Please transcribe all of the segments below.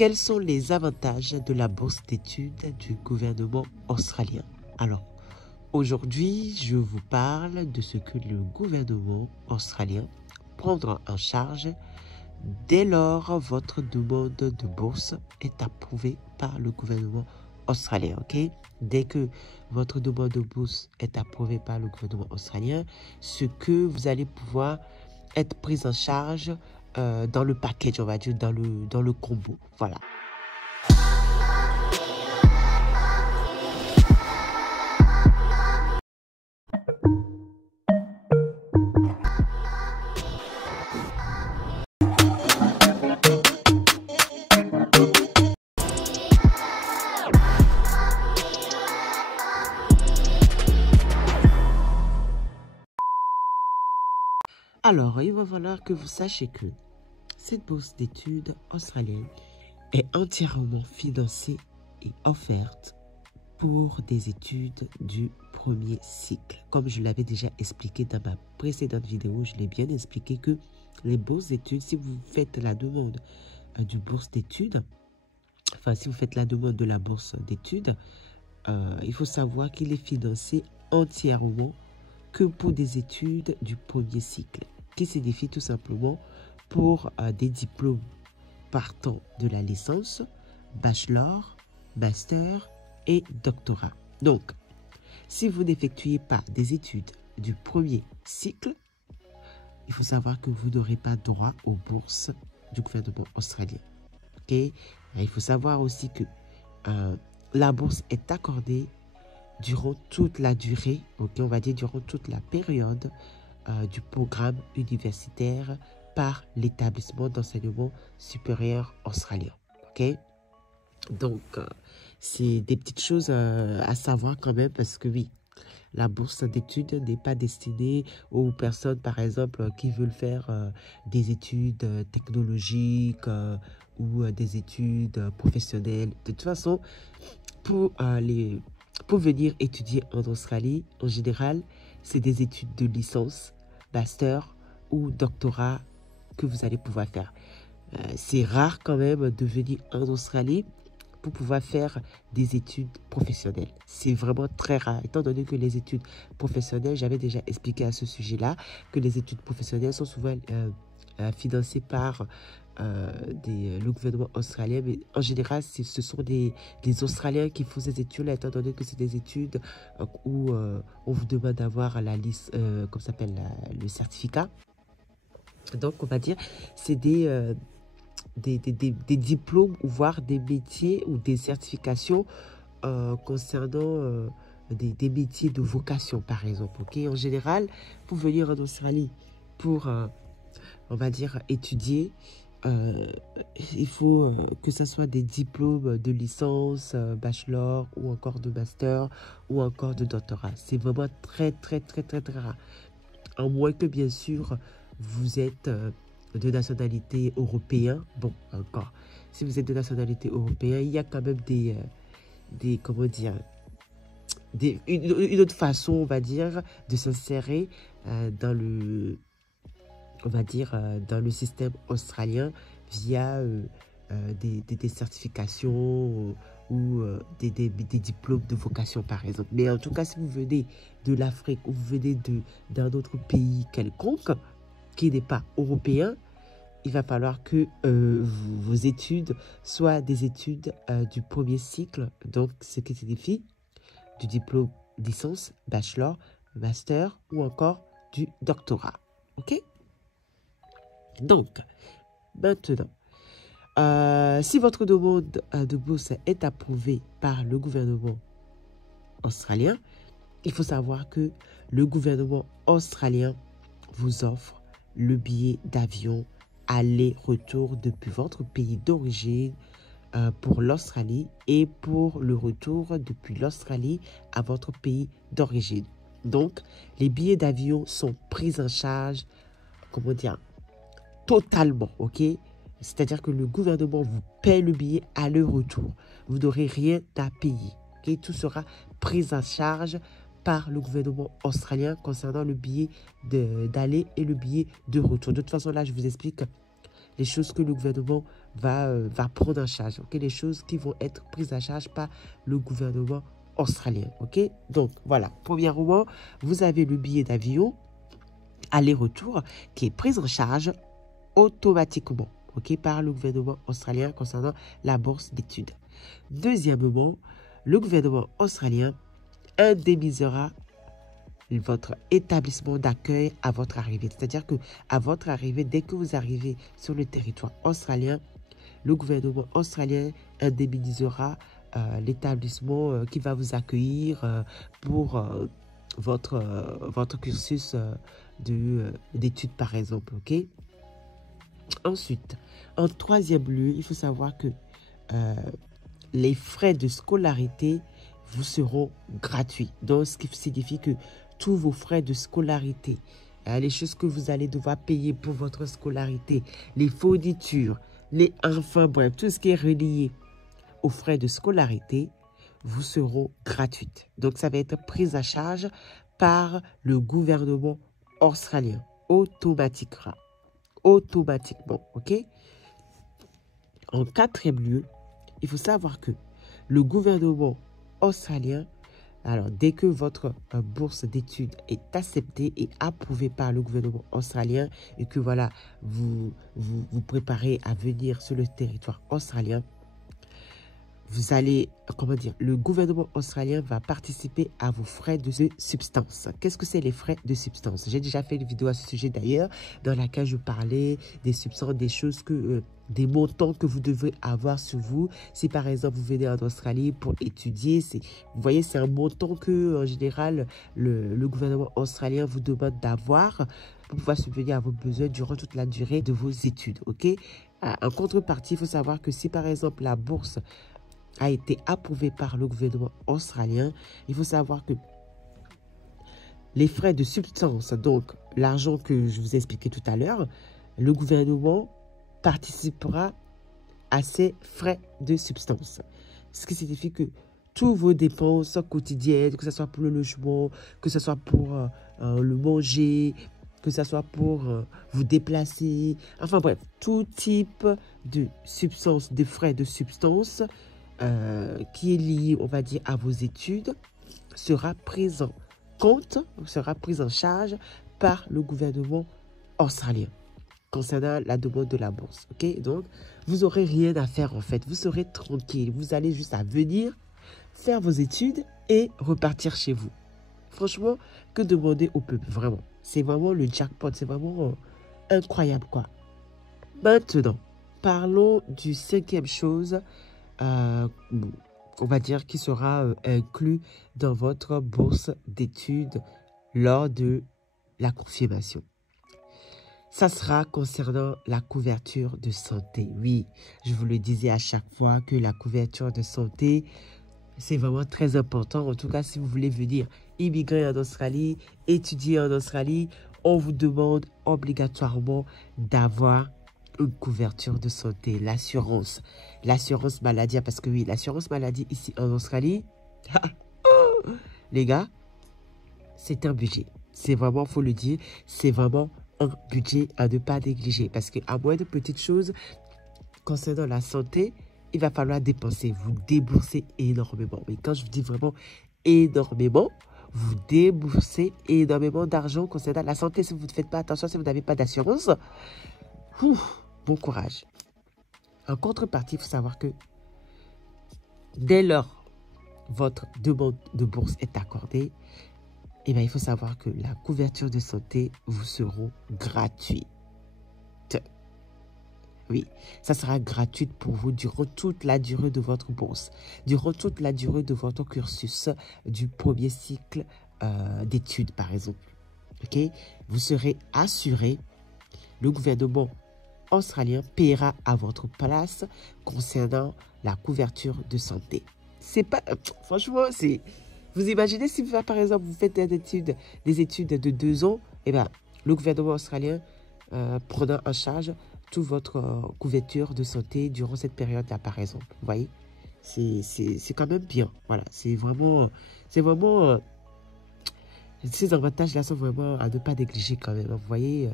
quels sont les avantages de la bourse d'études du gouvernement australien? Alors, aujourd'hui, je vous parle de ce que le gouvernement australien prendra en charge dès lors votre demande de bourse est approuvée par le gouvernement australien, ok? Dès que votre demande de bourse est approuvée par le gouvernement australien, ce que vous allez pouvoir être pris en charge dans le package, on va dire, dans le combo, voilà. Alors, il va falloir que vous sachiez que cette bourse d'études australienne est entièrement financée et offerte pour des études du premier cycle. Comme je l'avais déjà expliqué dans ma précédente vidéo, je l'ai bien expliqué que les bourses d'études, si vous faites la demande du bourse d'études, enfin si vous faites la demande de la bourse d'études, il faut savoir qu'il est financé entièrement que pour des études du premier cycle, qui signifie tout simplement pour des diplômes partant de la licence, bachelor, master et doctorat. Donc, si vous n'effectuez pas des études du premier cycle, il faut savoir que vous n'aurez pas droit aux bourses du gouvernement australien. Okay? Il faut savoir aussi que la bourse est accordée durant toute la durée, on va dire durant toute la période du programme universitaire par l'établissement d'enseignement supérieur australien. Ok? Donc, c'est des petites choses à savoir quand même parce que oui, la bourse d'études n'est pas destinée aux personnes, par exemple, qui veulent faire des études technologiques ou des études professionnelles. De toute façon, pour venir étudier en Australie, en général, c'est des études de licence, master ou doctorat que vous allez pouvoir faire. C'est rare quand même de venir en Australie pour pouvoir faire des études professionnelles. C'est vraiment très rare, étant donné que les études professionnelles, j'avais déjà expliqué à ce sujet-là, que les études professionnelles sont souvent financées par le gouvernement australien, mais en général, ce sont des Australiens qui font ces études-là, étant donné que c'est des études où on vous demande d'avoir la liste, comme ça s'appelle, le certificat. Donc, on va dire, c'est des diplômes ou voire des métiers ou des certifications concernant des métiers de vocation, par exemple. Okay? En général, pour venir en Australie, pour, on va dire, étudier, il faut que ce soit des diplômes de licence, bachelor ou encore de master ou encore de doctorat. C'est vraiment très, très, très, très, très rare. À moins que, bien sûr, vous êtes de nationalité européenne. Bon, encore, si vous êtes de nationalité européenne, il y a quand même comment dire, une autre façon, on va dire, de s'insérer dans le, on va dire, dans le système australien via des certifications ou des diplômes de vocation, par exemple. Mais en tout cas, si vous venez de l'Afrique ou vous venez d'un autre pays quelconque qui n'est pas européen, il va falloir que vos études soient des études du premier cycle, donc ce qui signifie du diplôme licence, bachelor, master ou encore du doctorat. Ok? Donc, maintenant, si votre demande de bourse est approuvée par le gouvernement australien, il faut savoir que le gouvernement australien vous offre le billet d'avion aller-retour depuis votre pays d'origine pour l'Australie et pour le retour depuis l'Australie à votre pays d'origine. Donc, les billets d'avion sont pris en charge, comment dire, totalement, ok? C'est-à-dire que le gouvernement vous paie le billet aller-retour. Vous n'aurez rien à payer, ok? Tout sera pris en charge par le gouvernement australien concernant le billet d'aller et le billet de retour. De toute façon, là, je vous explique les choses que le gouvernement va prendre en charge. Okay? Les choses qui vont être prises en charge par le gouvernement australien. Ok? Donc, voilà. Premièrement, vous avez le billet d'avion aller-retour qui est pris en charge automatiquement, ok, par le gouvernement australien concernant la bourse d'études. Deuxièmement, le gouvernement australien indemnisera votre établissement d'accueil à votre arrivée. C'est-à-dire que à votre arrivée, dès que vous arrivez sur le territoire australien, le gouvernement australien indemnisera l'établissement qui va vous accueillir pour votre cursus d'études, par exemple. Ok? Ensuite, en troisième lieu, il faut savoir que les frais de scolarité vous seront gratuits. Donc, ce qui signifie que tous vos frais de scolarité, les choses que vous allez devoir payer pour votre scolarité, les fournitures, enfin bref, tout ce qui est relié aux frais de scolarité, vous seront gratuites. Donc, ça va être pris à charge par le gouvernement australien automatiquement. Ok? En quatrième lieu, il faut savoir que le gouvernement australien, alors dès que votre bourse d'études est acceptée et approuvée par le gouvernement australien et que voilà, vous préparez à venir sur le territoire australien, vous allez, comment dire, le gouvernement australien va participer à vos frais de substance. Qu'est-ce que c'est les frais de substance? J'ai déjà fait une vidéo à ce sujet d'ailleurs, dans laquelle je parlais des substances, des choses que, des montants que vous devrez avoir sur vous. Si par exemple vous venez en Australie pour étudier, vous voyez, c'est un montant que en général le gouvernement australien vous demande d'avoir pour pouvoir subvenir à vos besoins durant toute la durée de vos études. Ok? En contrepartie, il faut savoir que si par exemple la bourse a été approuvé par le gouvernement australien, il faut savoir que les frais de substance, donc l'argent que je vous ai expliqué tout à l'heure, le gouvernement participera à ces frais de substance. Ce qui signifie que tous vos dépenses quotidiennes, que ce soit pour le logement, que ce soit pour le manger, que ce soit pour vous déplacer, enfin bref, tout type de substance, de frais de substance qui est lié, on va dire, à vos études, sera pris en compte, sera pris en charge par le gouvernement australien concernant la demande de la bourse. Ok? Donc, vous n'aurez rien à faire en fait. Vous serez tranquille. Vous allez juste à venir faire vos études et repartir chez vous. Franchement, que demander au peuple, vraiment. C'est vraiment le jackpot. C'est vraiment incroyable, quoi. Maintenant, parlons du cinquième chose, on va dire, qui sera inclus dans votre bourse d'études lors de la confirmation. Ça sera concernant la couverture de santé. Oui, je vous le disais à chaque fois que la couverture de santé, c'est vraiment très important. En tout cas, si vous voulez venir immigrer en Australie, étudier en Australie, on vous demande obligatoirement d'avoir une couverture de santé, l'assurance maladie, parce que oui, l'assurance maladie ici en Australie, les gars, c'est un budget. C'est vraiment, faut le dire, c'est vraiment un budget à ne pas négliger. Parce qu'à moins de petites choses concernant la santé, il va falloir dépenser. Vous déboursez énormément. Mais quand je vous dis vraiment énormément, vous déboursez énormément d'argent concernant la santé. Si vous ne faites pas attention, si vous n'avez pas d'assurance, bon courage. En contrepartie, il faut savoir que dès lors votre demande de bourse est accordée, eh bien, il faut savoir que la couverture de santé vous sera gratuite. Oui, ça sera gratuite pour vous durant toute la durée de votre bourse, durant toute la durée de votre cursus du premier cycle d'études, par exemple. Ok? Vous serez assuré, le gouvernement australien paiera à votre place concernant la couverture de santé. C'est pas, franchement, c'est... Vous imaginez si, par exemple, vous faites des études de 2 ans, eh bien, le gouvernement australien prendra en charge toute votre couverture de santé durant cette période-là, par exemple. Vous voyez, c'est quand même bien. Voilà, c'est vraiment, ces avantages-là sont vraiment à ne pas négliger quand même. Vous voyez,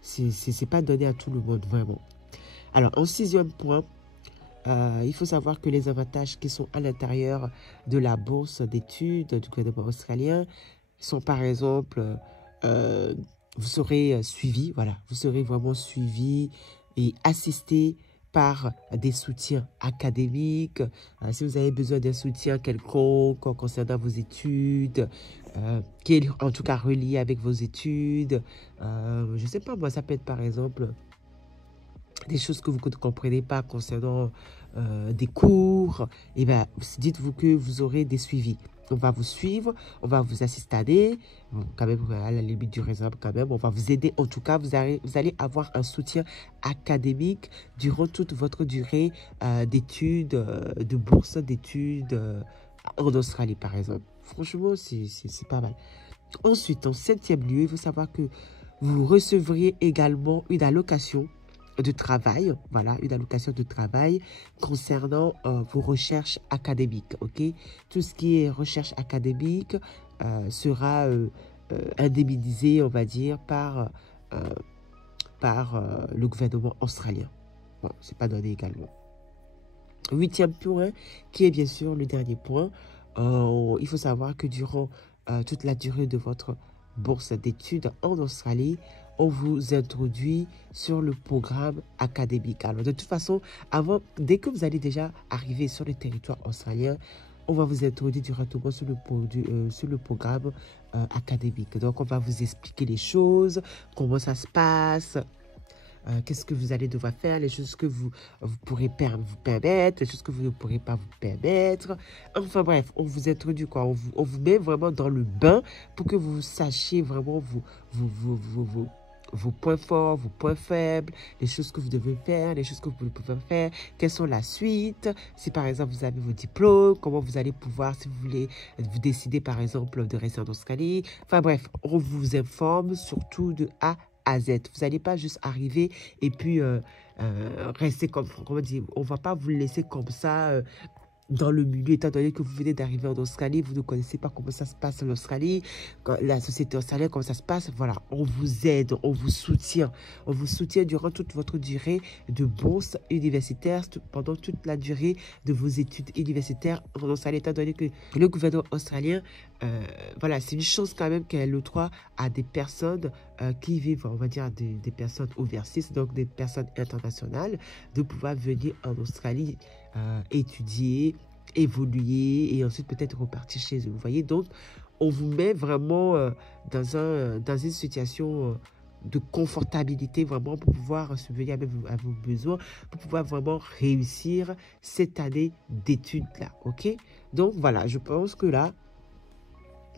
c'est pas donné à tout le monde, vraiment. Alors, en sixième point, il faut savoir que les avantages qui sont à l'intérieur de la bourse d'études du gouvernement australien sont par exemple, vous serez suivi, voilà, vous serez vraiment suivi et assisté par des soutiens académiques. Si vous avez besoin d'un soutien quelconque concernant vos études, qui est en tout cas relié avec vos études, je ne sais pas, moi, ça peut être par exemple des choses que vous ne comprenez pas concernant des cours, et bien, dites-vous que vous aurez des suivis. On va vous suivre, on va vous assister, bon, quand même, à la limite du raisonnable, quand même, on va vous aider. En tout cas, vous allez avoir un soutien académique durant toute votre durée d'études, de bourse d'études en Australie, par exemple. Franchement, c'est pas mal. Ensuite, en septième lieu, il faut savoir que vous recevriez également une allocation de travail, voilà, une allocation de travail concernant vos recherches académiques, ok? Tout ce qui est recherche académique sera indemnisé, on va dire, par le gouvernement australien. Bon, c'est pas donné également. Huitième point, qui est bien sûr le dernier point, il faut savoir que durant toute la durée de votre bourse d'études en Australie, on vous introduit sur le programme académique. Alors, de toute façon, dès que vous allez déjà arriver sur le territoire australien, on va vous introduire directement sur le programme académique. Donc, on va vous expliquer les choses, comment ça se passe, qu'est-ce que vous allez devoir faire, les choses que vous pourrez vous permettre, les choses que vous ne pourrez pas vous permettre. Enfin bref, on vous introduit quoi, on vous met vraiment dans le bain pour que vous sachiez vraiment vos points forts, vos points faibles, les choses que vous devez faire, les choses que vous ne pouvez pas faire, quelles sont la suite, si par exemple vous avez vos diplômes, comment vous allez pouvoir, si vous voulez, vous décider par exemple de rester en Australie. Enfin bref, on vous informe surtout de A à Z. Vous n'allez pas juste arriver et puis rester comme, comment dire, on ne va pas vous laisser comme ça dans le milieu, étant donné que vous venez d'arriver en Australie, vous ne connaissez pas comment ça se passe en Australie, la société australienne, comment ça se passe. Voilà, on vous aide, on vous soutient. On vous soutient durant toute votre durée de bourse universitaire, pendant toute la durée de vos études universitaires en Australie, étant donné que le gouvernement australien, voilà, c'est une chose quand même qu'elle octroie à des personnes qui vivent, on va dire, des personnes overseas, donc des personnes internationales, de pouvoir venir en Australie étudier, évoluer et ensuite peut-être repartir chez eux. Vous voyez, donc on vous met vraiment dans une situation de confortabilité vraiment pour pouvoir subvenir à vos besoins, pour pouvoir vraiment réussir cette année d'études-là, ok? Donc voilà, je pense que là,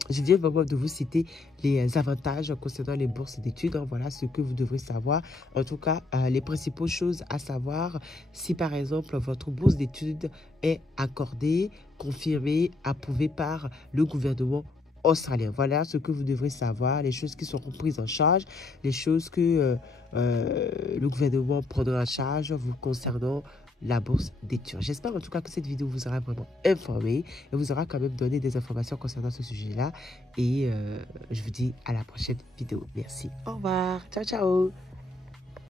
je viens vraiment de vous citer les avantages concernant les bourses d'études. Voilà ce que vous devrez savoir. En tout cas, les principales choses à savoir si par exemple votre bourse d'études est accordée, confirmée, approuvée par le gouvernement australien. Voilà ce que vous devrez savoir, les choses qui seront prises en charge, les choses que le gouvernement prendra en charge vous concernant la bourse d'études. J'espère en tout cas que cette vidéo vous aura vraiment informé et vous aura quand même donné des informations concernant ce sujet-là. Et je vous dis à la prochaine vidéo. Merci. Au revoir. Ciao, ciao.